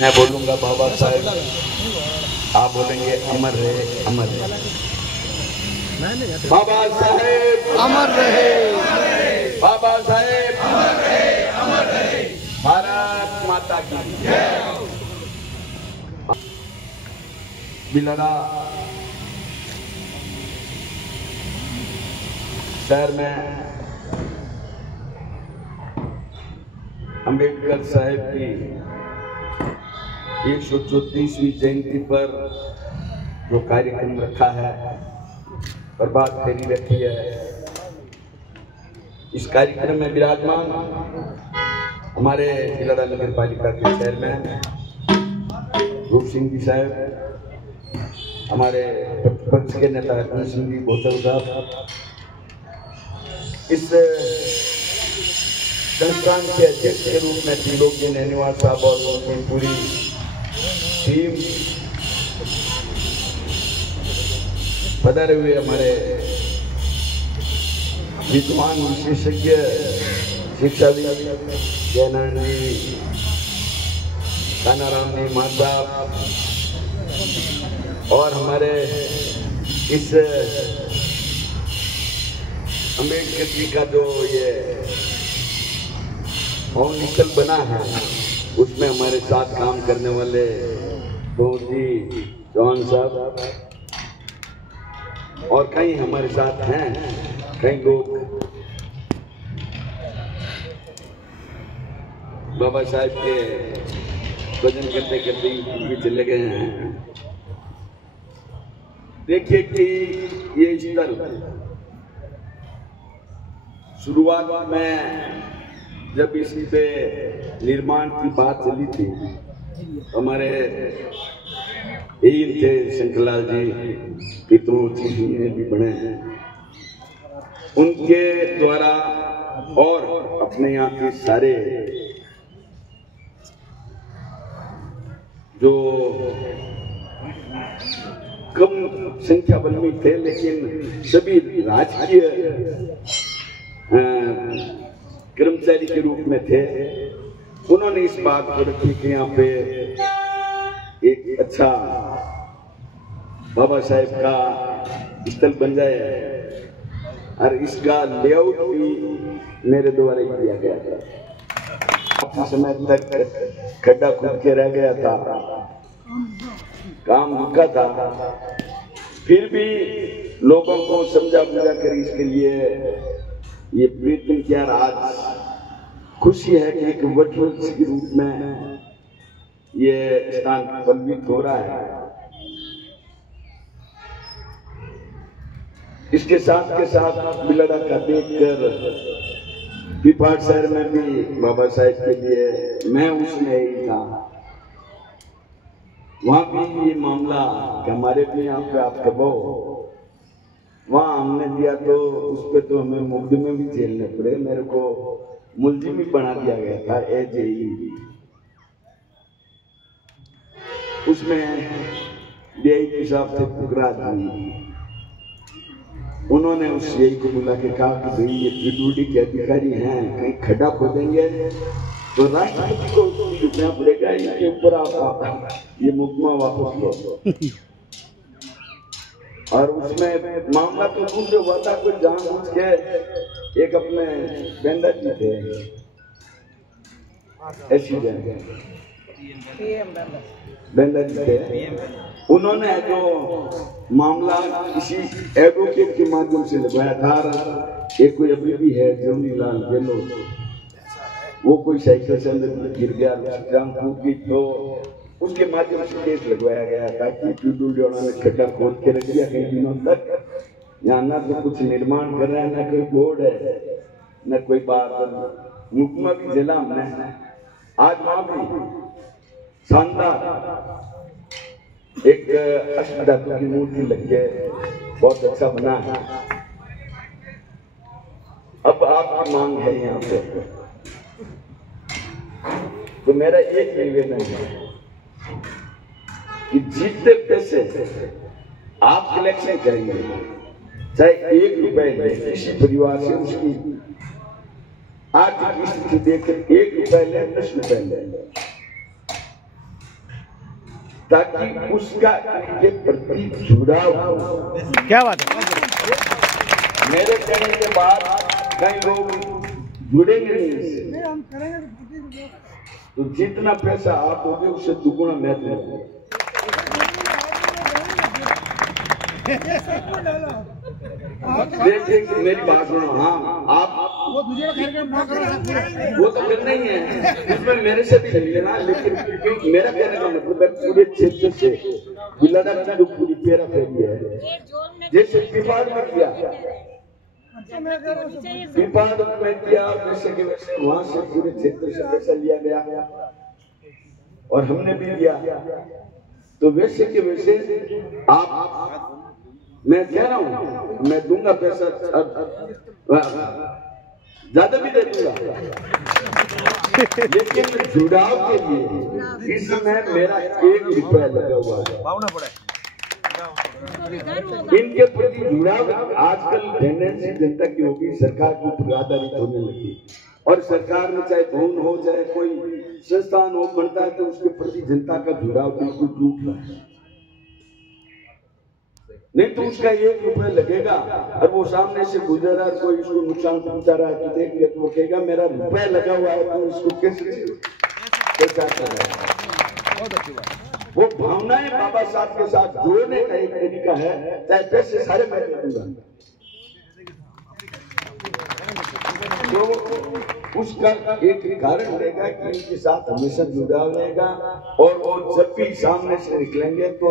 मैं बोलूंगा बाबा साहेब, आप बोलेंगे अमर रहे, अमर रहे। बाबा साहेब अमर रहे, बाबा साहेब अमर रहे, अमर रहे। भारत माता की जय। बिलड़ा शहर में अंबेडकर साहब की 134वीं जयंती पर जो कार्यक्रम रखा है, प्रभात फेरी रखी है, इस कार्यक्रम में विराजमान हमारे बिलड़ा नगर पालिका के चेयरमैन रूप सिंह जी साहब, हमारे प्रतिपक्ष के नेता अर्जुन सिंह जी बोतल साहब, इस संस्थान के अध्यक्ष के रूप में त्रिलोक जी नैनीवाल साहब और उनकी पूरी टीम, पधारे हुए हमारे विद्वान विशेषज्ञ शिक्षाविद जयनारायण जी, कानाराम जी, माता और हमारे इस अम्बेडकर जी का जो ये निकल बना है, उसमें हमारे साथ काम करने वाले जी जवान साहब और कई हमारे साथ हैं, कई लोग बाबा साहब के भजन करते करते भी चले गए हैं। देखिए कि ये स्थल शुरुआत में जब इस पे निर्माण की बात चली थी, हमारे यही थे शंकरलाल जी, पितृ जी भी बने हैं, उनके द्वारा और अपने यहाँ के सारे जो कम संख्या बल में थे, लेकिन सभी राजकीय कर्मचारी के रूप में थे, उन्होंने इस बात को रखी कि यहाँ पे एक अच्छा बाबा साहेब का स्थल बन जाए, और इसका लेआउट भी मेरे द्वारा किया गया था। काफी समय तक खड्डा खुद के रह गया था, काम रुका था, फिर भी लोगों को समझा बुझा कर इसके लिए ये प्रयत्न किया। आज खुशी है कि एक वटवृक्ष के रूप में ये स्थान फलित हो रहा है। इसके साथ के साथ बिलड़ा का देखकर पिपाट शहर में भी बाबा साहेब के लिए मैं उसमें ही था, वहां भी ये मामला कि हमारे भी यहाँ पे आप कबो वहां हमने दिया तो उस पर तो हमें मुकदमे भी झेलने पड़े, मेरे को मुलजिम भी बना दिया गया था एजेई। उसमें डीआईजी साहब थे पुखराज जी, उन्होंने उस यही को बुला के कहा कि भाई ये पीडब्ल्यूडी के अधिकारी हैं, कहीं खड्डा खोदेंगे तो राष्ट्रपति को रुपया पड़ेगा, इनके ऊपर आप ये मुकदमा वापस लो। और उसमें मामला तो दूसरे हुआ था, कोई जानबूझ के एक अपने बेंदर जी थे, ऐसी बेंदर जी थे, उन्होंने जो मामला किसी एडवोकेट के माध्यम से लगवाया था। एक कोई अभी भी है जमुनीलाल गहलोत, वो कोई साइकिल से अंदर गिर गया, जान फूट गई, तो उसके माध्यम से केस लगवाया गया था कि पीडब्ल्यूडी ने खड्डा खोद के रख दिया कई दिनों तक। यहाँ ना तो कुछ निर्माण कर रहे हैं, ना कोई बोर्ड है, न कोई बात। मुकदमा भी जिला हमने आज वहां भी शानदार एक अष्टधातु की मूर्ति लग के बहुत अच्छा बना है। अब आपकी मांग है यहाँ पे, तो मेरा एक निवेदन है कि जितने पैसे आप कलेक्शन करेंगे, चाहे 1 रुपए ले किसी परिवार से, उसकी आर्थिक स्थिति देखकर 1 रुपए ले, 10 रुपए ले, ताकि उसका के प्रति जुड़ाव हो। क्या बात है। मेरे कहने के बाद कई लोग जुड़ेंगे नहीं इससे, तो जितना पैसा आप दोगे उससे दुगुना मैं दूंगा। देखिए मेरी बात सुनो। हाँ आप वो तो करना ही है, उसमें मेरे से भी नहीं लेना, लेकिन मेरा कहने का मतलब है पूरे क्षेत्र से बिलाडा जो पूरी पेरा फैली है, जैसे पिपाड़ में किया, पिपाड़ में किया वैसे के वैसे वहां से पूरे क्षेत्र से पैसा लिया गया और हमने भी लिया, तो वैसे के वैसे आप मैं कह रहा हूँ मैं दूंगा पैसा, ज्यादा भी दे दूंगा, लेकिन जुड़ाव के लिए इसमें मेरा 1 रुपया लगा हुआ है। इनके प्रति जुड़ाव आजकल टेंडेंसी जनता की होगी, सरकार के ऊपर आधारित होने लगी, और सरकार में चाहे भवन हो चाहे कोई संस्थान हो बनता है तो उसके प्रति जनता का जुड़ाव बिल्कुल टूट रहा है। नहीं तो उसका 1 रुपया लगेगा और वो सामने से गुजर रहा कोई इसको नुकसान पहुंचा रहा है तो देख लिया तो वो कहेगा मेरा रुपया लगा हुआ है तो इसको कैसे कर रहा है। वो भावनाएं बाबा साहब के साथ जोड़ने का एक तरीका है, चाहे पैसे सारे मैं दे दूंगा, तो उसका एक कारण रहेगा कि इनके साथ हमेशा जुड़ाव रहेगा, और वो जब भी सामने से निकलेंगे तो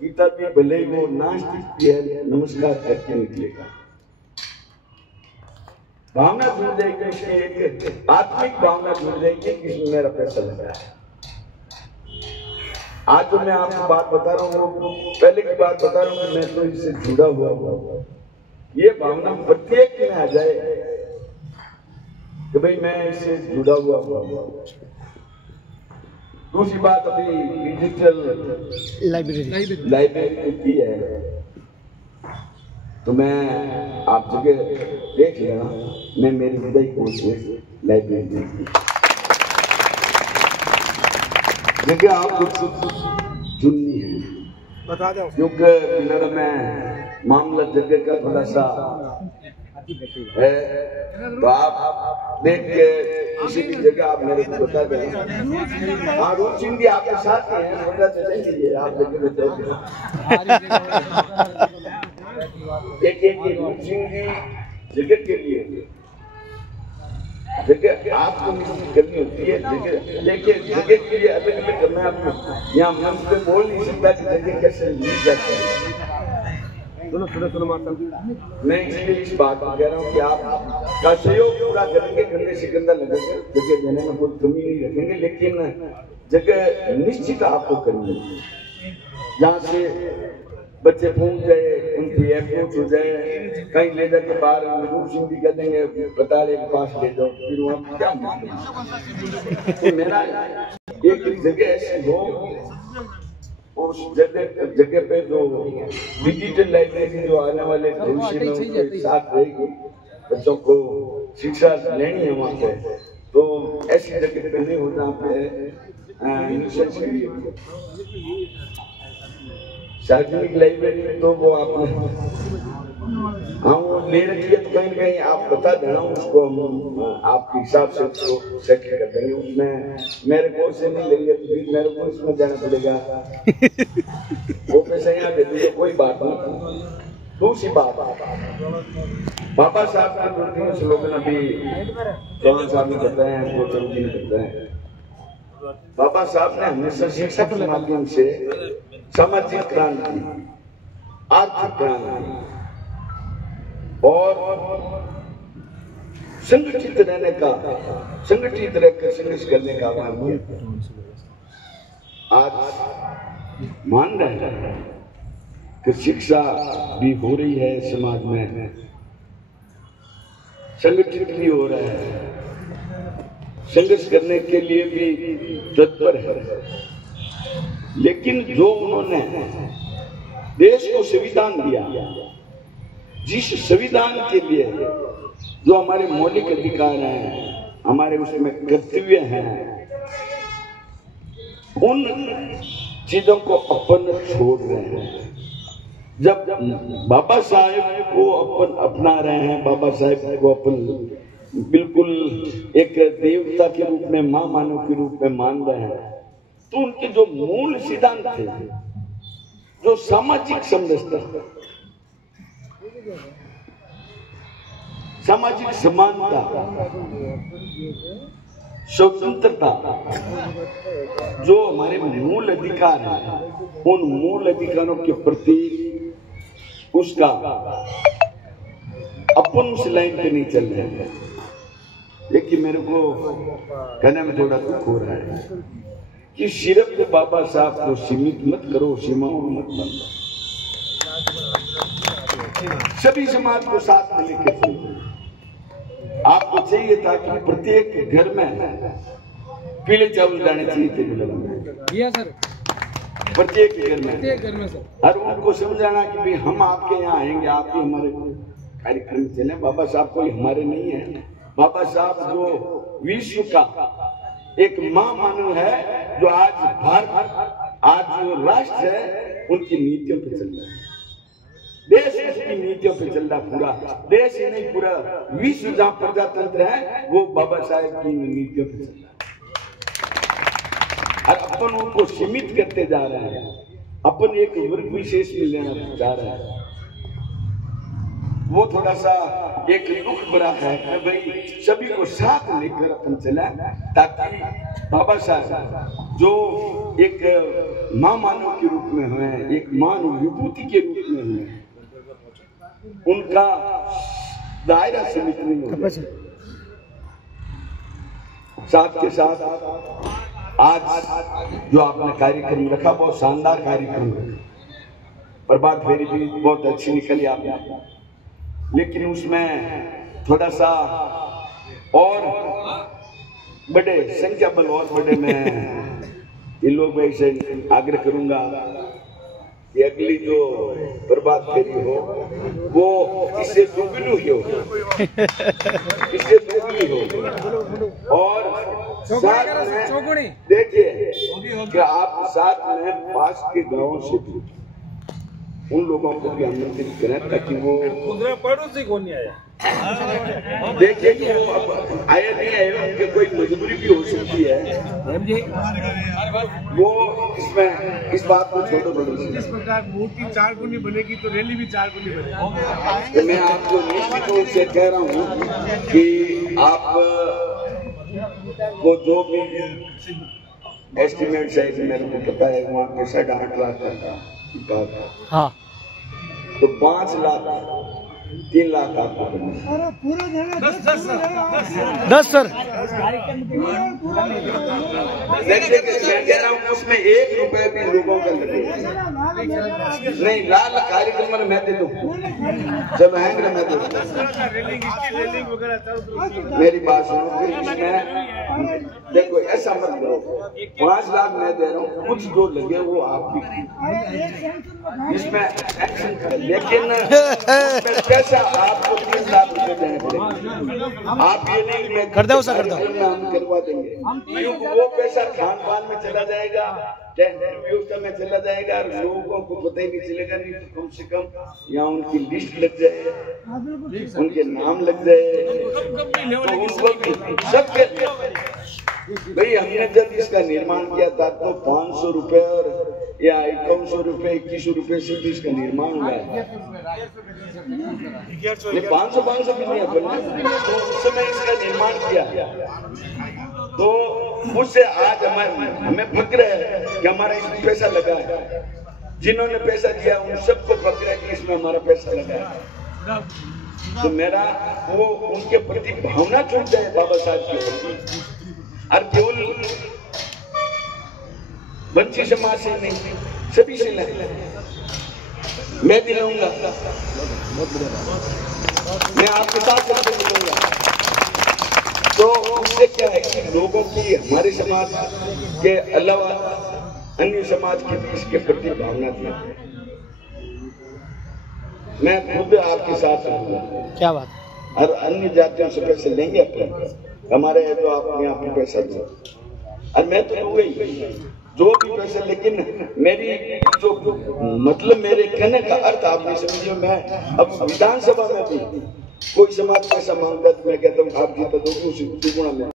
गीता भी भले वो नास्तिक भी है नमस्कार करके निकलेगा। भावना जुड़ जाएगी, इसकी एक आत्मिक भावना जुड़ जाएगी कि इसमें मेरा पैसा लगा है। आज तो मैं आपको बात बता रहा हूँ, पहले की बात बता रहा हूँ, मैं तो इससे जुड़ा हुआ हूँ। ये भावना प्रत्येक में आ जाए कि भाई मैं इससे जुड़ा हुआ हूँ। दूसरी बात, अभी डिजिटल लाइब्रेरी की है, तो मैं आप जगह देख लेना, मैं मेरी हृदय को लाइब्रेरी जगह आपको चुननी है, बता दो, क्योंकि बिना मैं मामला जगह का थोड़ा सा है, तो आप देख के किसी भी जगह आप मेरे को बता देना। हाँ, रूप सिंह भी आपके साथ हैं, बता दीजिए आप जगह बताओगे। एक रूप सिंह जी जगह के लिए जगह आपको करनी होती है, जगह देखिए जगह के लिए अलग अलग करना है आपको। यहाँ मन पे बोल नहीं सकता कि जगह कैसे मिल जाती है। सुनो मैं इसलिए इस बात को कह रहा हूँ कि आप का सहयोग पूरा करेंगे, कंधे से कंधा लगाकर जगह देने में कोई कमी नहीं रखेंगे, लेकिन जगह निश्चित आपको करनी है, जहाँ से बच्चे पहुंच जाए, उनकी अप्रोच हो जाए, कहीं ले जाके बाहर रूप सिंह भी कह देंगे बताड़े के पास ले जाओ, फिर वहाँ क्या तो मेरा एक जगह ऐसी हो, उस जगह पे जो डिजिटल लाइब्रेरी जो आने वाले भविष्य में उनके साथ रहेगी, बच्चों को शिक्षा लेनी है वहाँ पे, तो ऐसी जगह पे नहीं होना पे सार्वजनिक लाइब्रेरी तो वो आपने हाँ वो ले रखी है, तो कहीं ना कहीं आप बता देना उसको, हम आपके हिसाब से उसको सेट कर देंगे। उसमें मेरे को से नहीं लेंगे तो फिर मेरे को इसमें जाना पड़ेगा, वो पैसा यहाँ दे दूंगा, कोई बात नहीं। दूसरी बात, बाबा साहब का जो 3 स्लोगन अभी चौहान साहब ने करते हैं, वो चौधरी करते हैं। बाबा साहब ने हमेशा शिक्षा के माध्यम से सामाजिक क्रांति, आर्थिक क्रांति और संगठित रहने का, संगठित रहकर संघर्ष करने का आह्वान आज मान रहे हैं कि शिक्षा भी हो रही है समाज में, संगठित भी हो रहा है, संघर्ष करने के लिए भी तत्पर है, लेकिन जो उन्होंने देश को संविधान दिया, जिस संविधान के लिए जो हमारे मौलिक अधिकार हैं, हमारे उसमें कर्तव्य हैं, उन चीजों को अपन छोड़ रहे हैं। जब बाबा साहेब को अपन अपना रहे हैं, बाबा साहेब को अपन बिल्कुल एक देवता के रूप में, मां मानव के रूप में मान रहे हैं, तो उनके जो मूल सिद्धांत थे, जो सामाजिक समरसता, सामाजिक समानता, स्वतंत्रता, जो हमारे मूल अधिकार हैं, उन मूल अधिकारों के प्रति उसका अपन उस लाइन पे नहीं चल रहे हैं। लेकिन मेरे को कहने में थोड़ा दुख हो रहा है कि सिर्फ बाबा साहब को सीमित मत करो, सीमाओं मत बंदो, सभी समाज को साथ में लेके चलो। आपको चाहिए था कि प्रत्येक घर में पीले चावल जाने चाहिए थे सर, प्रत्येक घर में सर, और उनको समझाना कि भाई हम आपके यहाँ आएंगे, आप ही हमारे कार्यक्रम चले। बाबा साहब कोई हमारे नहीं है। बाबा साहब जो विश्व का एक महामानव है, जो आज भारत, आज जो राष्ट्र है, उनकी नीतियों पे चल रहा है। देश उसकी नीतियों पे चल रहा, पूरा देश ही नहीं, पूरा विश्व जहाँ प्रजातंत्र है, वो बाबा साहेब की नीतियों पे चल रहा है। और अपन उनको सीमित करते जा रहे हैं, अपन एक वर्ग विशेष में लेना जा रहे हैं। वो थोड़ा सा एक दुख भरा है कि भाई सभी को साथ लेकर अपन चला, ताकि बाबा साहब जो एक महामानव के रूप में हुए, एक मानव विभूति के रूप में हुए, उनका दायरा सीमित नहीं हो। साथ के साथ आज जो आपने कार्यक्रम रखा, बहुत शानदार कार्यक्रम रखा। प्रभात फेरी भी बहुत अच्छी निकली आपने, लेकिन उसमें थोड़ा सा और बड़े संख्या बल और बड़े, मैं इन लोग में से आग्रह करूंगा कि अगली जो प्रभात फेरी हो वो इससे दुगनी हो, इससे दुगनी हो। और साथ में देखिए कि आप साथ में पास के गांवों से भी उन लोगों को भी आमंत्रित करें, ताकि वो पड़ोसी कौन नहीं आया, देखिए कि वो अब आया नहीं आया, उनकी कोई मजबूरी भी हो सकती है। वो इसमें इस बात को छोड़ो। जिस प्रकार मूर्ति 4 गुनी बनेगी तो रैली भी 4 गुनी बनेगी। तो मैं आपको निश्चित रूप से कह रहा हूँ कि आप को जो भी एस्टिमेट है, मेरे को पता है वहाँ के 8.5 लाख का, हाँ, तो 5 लाख 3 लाख आपको 10 सर, कह रहा हूँ उसमें 1 रुपए भी लोगों का लगेगा नहीं। लाल कार्यक्रम में मैं दे दूँ, जब हैंगे मैं दे दूँ। मेरी बात सुनो, इसमें देखो ऐसा मत करो, 5 लाख मैं दे रहा हूँ, कुछ जो लगे वो आप भी इसमें एक्शन करें, लेकिन पैसा आपको 3 लाख रुपए देने पड़ेंगे। आप ये नहीं मैं कर दो, कर दो, हम करवा देंगे, क्योंकि वो पैसा खान पान में चला जाएगा, व्यवस्था में चला जाएगा, और लोगों को पता ही नहीं चलेगा। नहीं तो कम से कम यहाँ उनकी लिस्ट लग जाए, उनके नाम लग जाए, तो उनको भी सबके भाई हमने जब इसका निर्माण किया था तो 500 रुपए और या 5100 रुपए 2100 रुपए से भी इसका निर्माण हुआ है। 500 भी नहीं है, तो उस समय इसका निर्माण किया, तो उससे आज हमें फक्र है कि हमारा इसमें पैसा लगा है। जिन्होंने पैसा दिया उन सबको फक्र है कि इसमें हमारा पैसा लगा है। तो मेरा वो उनके प्रति भावना छूट जाए बाबा साहब के प्रति, और केवल बंसी समाज से नहीं, सभी से लगे। मैं दिलाऊंगा, मैं आपके साथ मिलूंगा। तो उससे क्या है कि लोगों की हमारे समाज के अलावा अन्य समाज के बीच के प्रति भावना थी। मैं खुद आपके साथ रहूंगा। क्या बात, और अन्य जातियों से पैसे लेंगे अपने, हमारे है तो आप यहाँ पे पैसा दो, और मैं तो दूंगा ही। जो भी पैसे, लेकिन मेरी जो मतलब मेरे कहने का अर्थ आप नहीं समझिए। मैं अब विधानसभा में भी कोई समाज पैसा मांगता है तो मैं कहता हूँ आप जीता दो, दूसरी गुणा में